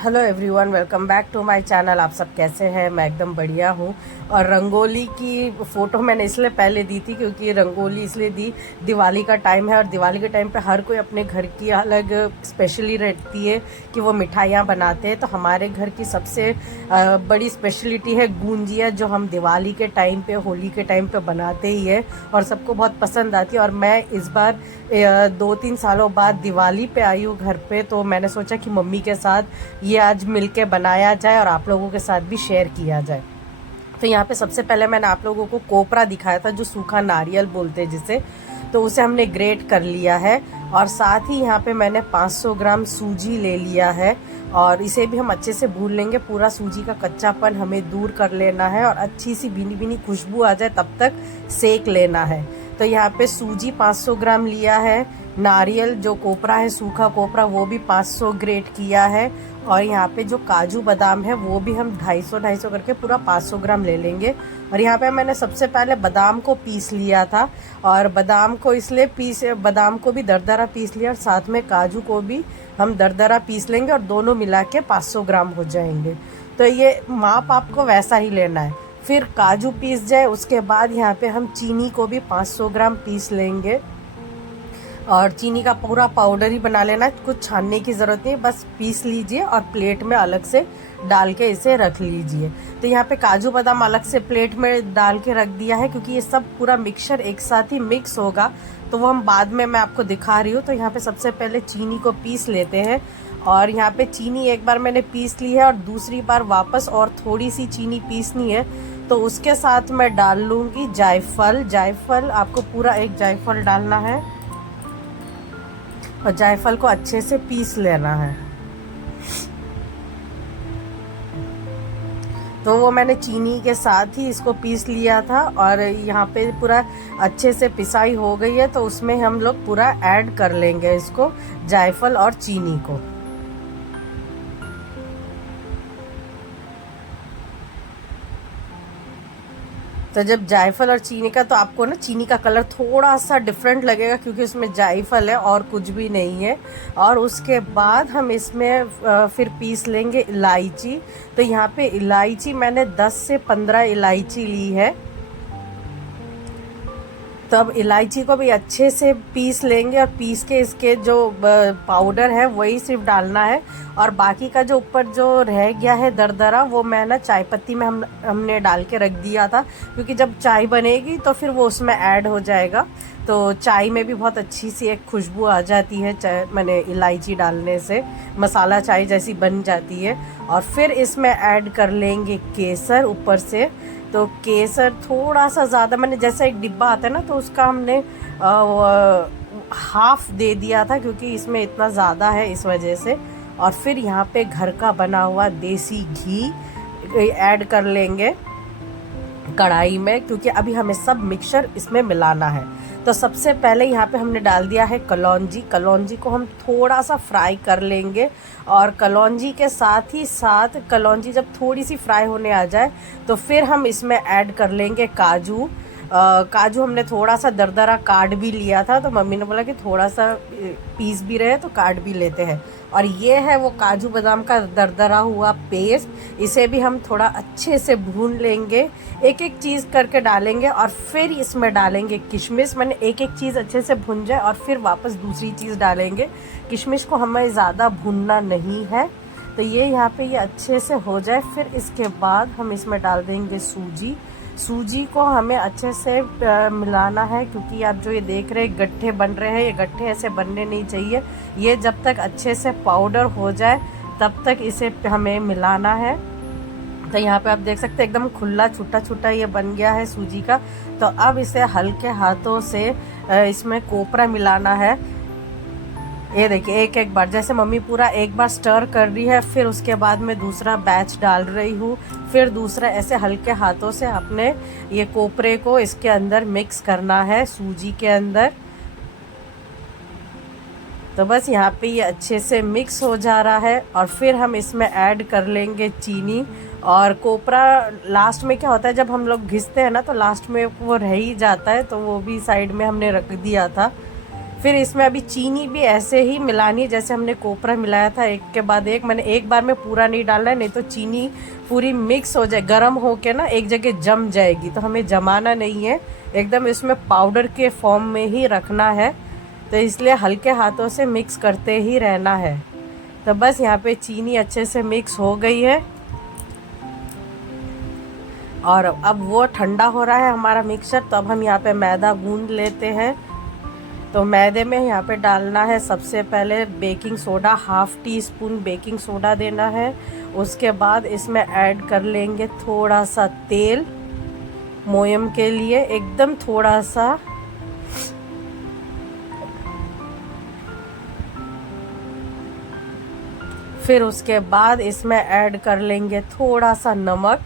Hello everyone, welcome back to my channel. आप सब कैसे हैं? मैं एकदम बढ़िया हूँ। और रंगोली की फ़ोटो मैंने इसलिए पहले दी थी क्योंकि रंगोली इसलिए दी, दिवाली का टाइम है और दिवाली के टाइम पे हर कोई अपने घर की अलग स्पेशली रहती है कि वो मिठाइयाँ बनाते हैं। तो हमारे घर की सबसे बड़ी स्पेशलिटी है गूंजिया, जो हम दिवाली के टाइम पे, होली के टाइम पे बनाते ही है और सबको बहुत पसंद आती है। और मैं इस बार 2-3 सालों बाद दिवाली पे आई हूँ घर पे, तो मैंने सोचा कि मम्मी के साथ ये आज मिलके बनाया जाए और आप लोगों के साथ भी शेयर किया जाए। तो यहाँ पे सबसे पहले मैंने आप लोगों को कोपरा दिखाया था, जो सूखा नारियल बोलते हैं जिसे, तो उसे हमने ग्रेट कर लिया है। और साथ ही यहाँ पे मैंने 500 ग्राम सूजी ले लिया है और इसे भी हम अच्छे से भून लेंगे। पूरा सूजी का कच्चापन हमें दूर कर लेना है और अच्छी सी भीनी भीनी खुशबू आ जाए तब तक सेक लेना है। तो यहाँ पे सूजी 500 ग्राम लिया है, नारियल जो कोपरा है, सूखा कोपरा, वो भी 500 ग्रेट किया है। और यहाँ पे जो काजू बादाम है वो भी हम 250 करके पूरा 500 ग्राम ले लेंगे। और यहाँ पे मैंने सबसे पहले बादाम को पीस लिया था और बादाम को इसलिए बादाम को भी दरदरा पीस लिया और साथ में काजू को भी हम दरदरा पीस लेंगे और दोनों मिला के 500 ग्राम हो जाएंगे। तो ये माप आपको वैसा ही लेना है। फिर काजू पीस जाए उसके बाद यहाँ पे हम चीनी को भी 500 ग्राम पीस लेंगे और चीनी का पूरा पाउडर ही बना लेना है, कुछ छानने की ज़रूरत नहीं, बस पीस लीजिए और प्लेट में अलग से डाल के इसे रख लीजिए। तो यहाँ पे काजू बादाम अलग से प्लेट में डाल के रख दिया है क्योंकि ये सब पूरा मिक्सचर एक साथ ही मिक्स होगा, तो वो हम बाद में मैं आपको दिखा रही हूँ। तो यहाँ पे सबसे पहले चीनी को पीस लेते हैं और यहाँ पे चीनी एक बार मैंने पीस ली है और दूसरी बार वापस और थोड़ी सी चीनी पीसनी है। तो उसके साथ मैं डाल लूँगी जायफल। जायफल आपको पूरा एक जायफल डालना है और जायफल को अच्छे से पीस लेना है। तो वो मैंने चीनी के साथ ही इसको पीस लिया था और यहाँ पे पूरा अच्छे से पिसाई हो गई है, तो उसमें हम लोग पूरा ऐड कर लेंगे इसको, जायफल और चीनी को। तो जब जायफल और चीनी का, तो आपको ना चीनी का कलर थोड़ा सा डिफरेंट लगेगा क्योंकि उसमें जायफल है और कुछ भी नहीं है। और उसके बाद हम इसमें फिर पीस लेंगे इलायची। तो यहाँ पे इलायची मैंने 10 से 15 इलायची ली है। तो अब इलायची को भी अच्छे से पीस लेंगे और पीस के इसके जो पाउडर है वही सिर्फ डालना है और बाकी का जो ऊपर जो रह गया है दरदरा, वो मैं ना चाय पत्ती में हमने डाल के रख दिया था क्योंकि जब चाय बनेगी तो फिर वो उसमें ऐड हो जाएगा। तो चाय में भी बहुत अच्छी सी एक खुशबू आ जाती है चाय, मैंने इलायची डालने से मसाला चाय जैसी बन जाती है। और फिर इसमें ऐड कर लेंगे केसर ऊपर से। तो केसर थोड़ा सा ज़्यादा, मैंने जैसा एक डिब्बा आता है ना, तो उसका हमने हाफ दे दिया था क्योंकि इसमें इतना ज़्यादा है इस वजह से। और फिर यहाँ पे घर का बना हुआ देसी घी ऐड कर लेंगे कढ़ाई में क्योंकि अभी हमें सब मिक्सचर इसमें मिलाना है। तो सबसे पहले यहाँ पे हमने डाल दिया है कलौंजी। कलौंजी को हम थोड़ा सा फ्राई कर लेंगे और कलौंजी के साथ ही साथ कलौंजी जब थोड़ी सी फ्राई होने आ जाए तो फिर हम इसमें ऐड कर लेंगे काजू। काजू हमने थोड़ा सा दरदरा काट भी लिया था, तो मम्मी ने बोला कि थोड़ा सा पीस भी रहे तो काट भी लेते हैं। और ये है वो काजू बादाम का दरदरा हुआ पेस्ट, इसे भी हम थोड़ा अच्छे से भून लेंगे, एक एक चीज़ करके डालेंगे और फिर इसमें डालेंगे किशमिश। मैंने एक एक चीज़ अच्छे से भुन जाए और फिर वापस दूसरी चीज़ डालेंगे। किशमिश को हमें ज़्यादा भूनना नहीं है। तो ये यहाँ पे ये अच्छे से हो जाए, फिर इसके बाद हम इसमें डाल देंगे सूजी। सूजी को हमें अच्छे से मिलाना है क्योंकि आप जो ये देख रहे हैं गट्ठे बन रहे हैं, ये गट्ठे ऐसे बनने नहीं चाहिए। ये जब तक अच्छे से पाउडर हो जाए तब तक इसे हमें मिलाना है। तो यहाँ पे आप देख सकते हैं एकदम खुला छुट्टा छुट्टा ये बन गया है सूजी का। तो अब इसे हल्के हाथों से इसमें कोपरा मिलाना है। ये देखिए एक एक बार, जैसे मम्मी पूरा एक बार स्टर कर रही है, फिर उसके बाद में दूसरा बैच डाल रही हूँ, फिर दूसरा, ऐसे हल्के हाथों से अपने ये कोपरे को इसके अंदर मिक्स करना है सूजी के अंदर। तो बस यहाँ पे ये अच्छे से मिक्स हो जा रहा है और फिर हम इसमें ऐड कर लेंगे चीनी। और कोपरा लास्ट में क्या होता है, जब हम लोग घिसते हैं ना तो लास्ट में वो रह ही जाता है, तो वो भी साइड में हमने रख दिया था। फिर इसमें अभी चीनी भी ऐसे ही मिलानी है जैसे हमने कोपरा मिलाया था, एक के बाद एक। मैंने एक बार में पूरा नहीं डालना है, नहीं तो चीनी पूरी मिक्स हो जाए, गर्म हो के ना एक जगह जम जाएगी, तो हमें जमाना नहीं है, एकदम इसमें पाउडर के फॉर्म में ही रखना है। तो इसलिए हल्के हाथों से मिक्स करते ही रहना है। तो बस यहाँ पे चीनी अच्छे से मिक्स हो गई है और अब वो ठंडा हो रहा है हमारा मिक्सचर। तो अब हम यहाँ पे मैदा गूंद लेते हैं। तो मैदे में यहाँ पे डालना है सबसे पहले baking soda, 1/2 teaspoon baking soda देना है। उसके बाद इसमें ऐड कर लेंगे थोड़ा सा तेल, मोयम के लिए एकदम थोड़ा सा। फिर उसके बाद इसमें ऐड कर लेंगे थोड़ा सा नमक,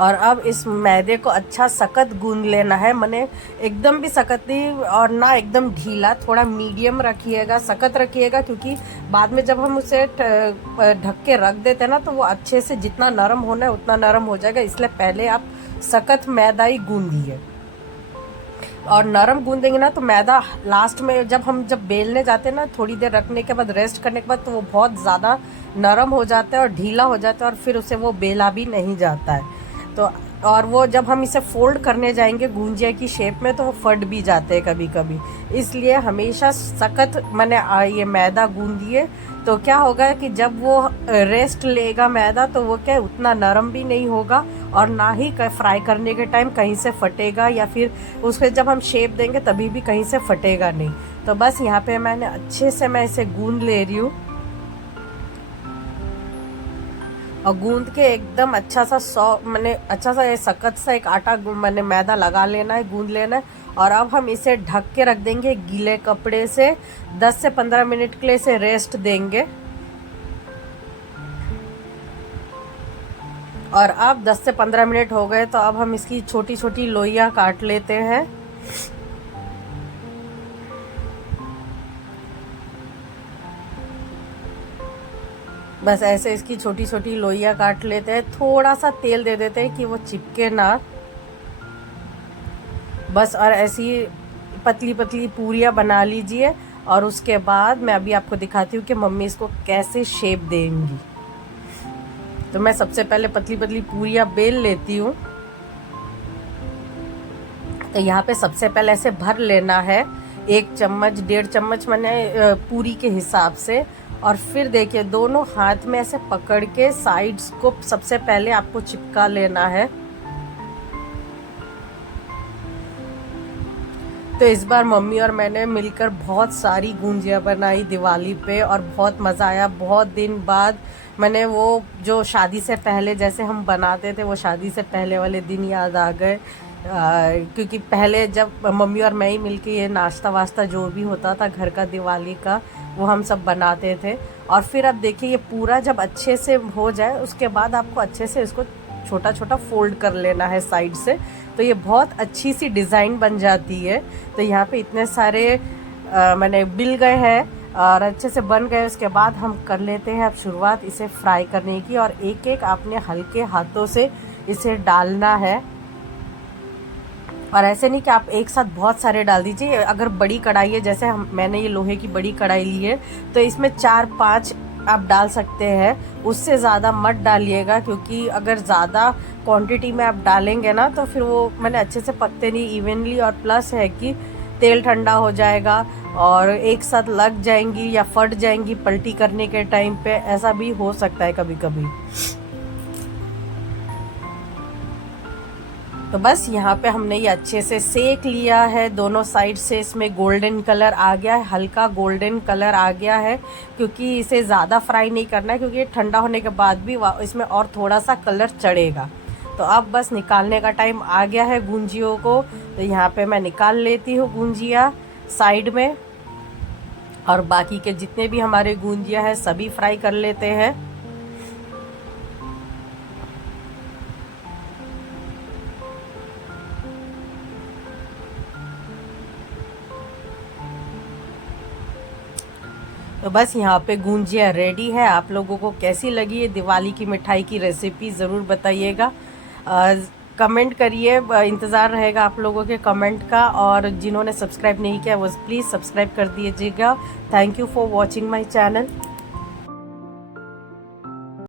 और अब इस मैदे को अच्छा सख्त गूंद लेना है। मैंने एकदम भी सख्त नहीं और ना एकदम ढीला, थोड़ा मीडियम रखिएगा, सख्त रखिएगा, क्योंकि बाद में जब हम उसे ढक के रख देते हैं ना तो वो अच्छे से जितना नरम होना है उतना नरम हो जाएगा। इसलिए पहले आप सख्त मैदा ही गूंदिए, और नरम गूंदेंगे ना तो मैदा लास्ट में जब बेलने जाते हैं ना, थोड़ी देर रखने के बाद, रेस्ट करने के बाद, तो वो बहुत ज़्यादा नरम हो जाता है और ढीला हो जाता है, और फिर उसे वो बेला भी नहीं जाता है। तो और वो जब हम इसे फोल्ड करने जाएंगे गुंजिया की शेप में तो वो फट भी जाते हैं कभी कभी। इसलिए हमेशा सख्त मैंने ये मैदा गूंदिए, तो क्या होगा कि जब वो रेस्ट लेगा मैदा तो वो क्या उतना नरम भी नहीं होगा, और ना ही फ्राई करने के टाइम कहीं से फटेगा, या फिर उसके जब हम शेप देंगे तभी भी कहीं से फटेगा नहीं। तो बस यहाँ पे मैंने अच्छे से मैं इसे गूंद ले रही हूँ, और गूंद के एकदम अच्छा सा मैंने अच्छा सा ये सख्त सा एक आटा मैंने मैदा लगा लेना है, गूंद लेना है। और अब हम इसे ढक के रख देंगे गीले कपड़े से, 10 से 15 मिनट के लिए इसे रेस्ट देंगे। और अब 10 से 15 मिनट हो गए, तो अब हम इसकी छोटी छोटी लोइयां काट लेते हैं। बस ऐसे इसकी छोटी छोटी लोइयां काट लेते हैं, थोड़ा सा तेल दे देते हैं कि वो चिपके ना। बस और ऐसी पतली पतली पूरियां बना लीजिए, और उसके बाद मैं अभी आपको दिखाती हूँ कि मम्मी इसको कैसे शेप देंगी। तो मैं सबसे पहले पतली पतली पूरियां बेल लेती हूँ। तो यहाँ पे सबसे पहले ऐसे भर लेना है, 1 चम्मच 1.5 चम्मच मैंने पूरी के हिसाब से। और फिर देखिए दोनों हाथ में ऐसे पकड़ के साइड्स को सबसे पहले आपको चिपका लेना है। तो इस बार मम्मी और मैंने मिलकर बहुत सारी गुंजिया बनाई दिवाली पे, और बहुत मज़ा आया। बहुत दिन बाद मैंने वो जो शादी से पहले जैसे हम बनाते थे, वो शादी से पहले वाले दिन याद आ गए। क्योंकि पहले जब मम्मी और मैं ही मिलके ये नाश्ता वास्ता जो भी होता था घर का दिवाली का, वो हम सब बनाते थे। और फिर अब देखिए ये पूरा जब अच्छे से हो जाए, उसके बाद आपको अच्छे से इसको छोटा छोटा फोल्ड कर लेना है साइड से, तो ये बहुत अच्छी सी डिज़ाइन बन जाती है। तो यहाँ पे इतने सारे मैंने बिल गए हैं और अच्छे से बन गए। उसके बाद हम कर लेते हैं अब शुरुआत इसे फ्राई करने की, और एक एक आपने हल्के हाथों से इसे डालना है, और ऐसे नहीं कि आप एक साथ बहुत सारे डाल दीजिए। अगर बड़ी कढ़ाई है, जैसे मैंने ये लोहे की बड़ी कढ़ाई ली है, तो इसमें 4-5 आप डाल सकते हैं, उससे ज़्यादा मत डालिएगा, क्योंकि अगर ज़्यादा क्वांटिटी में आप डालेंगे ना तो फिर वो मैंने अच्छे से पकते नहीं इवनली। और प्लस है कि तेल ठंडा हो जाएगा और एक साथ लग जाएंगी या फट जाएंगी पलटी करने के टाइम पे, ऐसा भी हो सकता है कभी कभी। तो बस यहाँ पे हमने ये अच्छे से सेक लिया है, दोनों साइड से इसमें गोल्डन कलर आ गया है, हल्का गोल्डन कलर आ गया है, क्योंकि इसे ज़्यादा फ्राई नहीं करना है, क्योंकि ये ठंडा होने के बाद भी इसमें और थोड़ा सा कलर चढ़ेगा। तो अब बस निकालने का टाइम आ गया है गुंजियों को। तो यहाँ पे मैं निकाल लेती हूँ गुंजिया साइड में, और बाकी के जितने भी हमारे गुंजिया है सभी फ्राई कर लेते हैं। तो बस यहाँ पे गुंजिया रेडी है। आप लोगों को कैसी लगी ये दिवाली की मिठाई की रेसिपी ज़रूर बताइएगा। कमेंट करिए, इंतज़ार रहेगा आप लोगों के कमेंट का। और जिन्होंने सब्सक्राइब नहीं किया वो प्लीज़ सब्सक्राइब कर दीजिएगा। Thank you for watching my channel.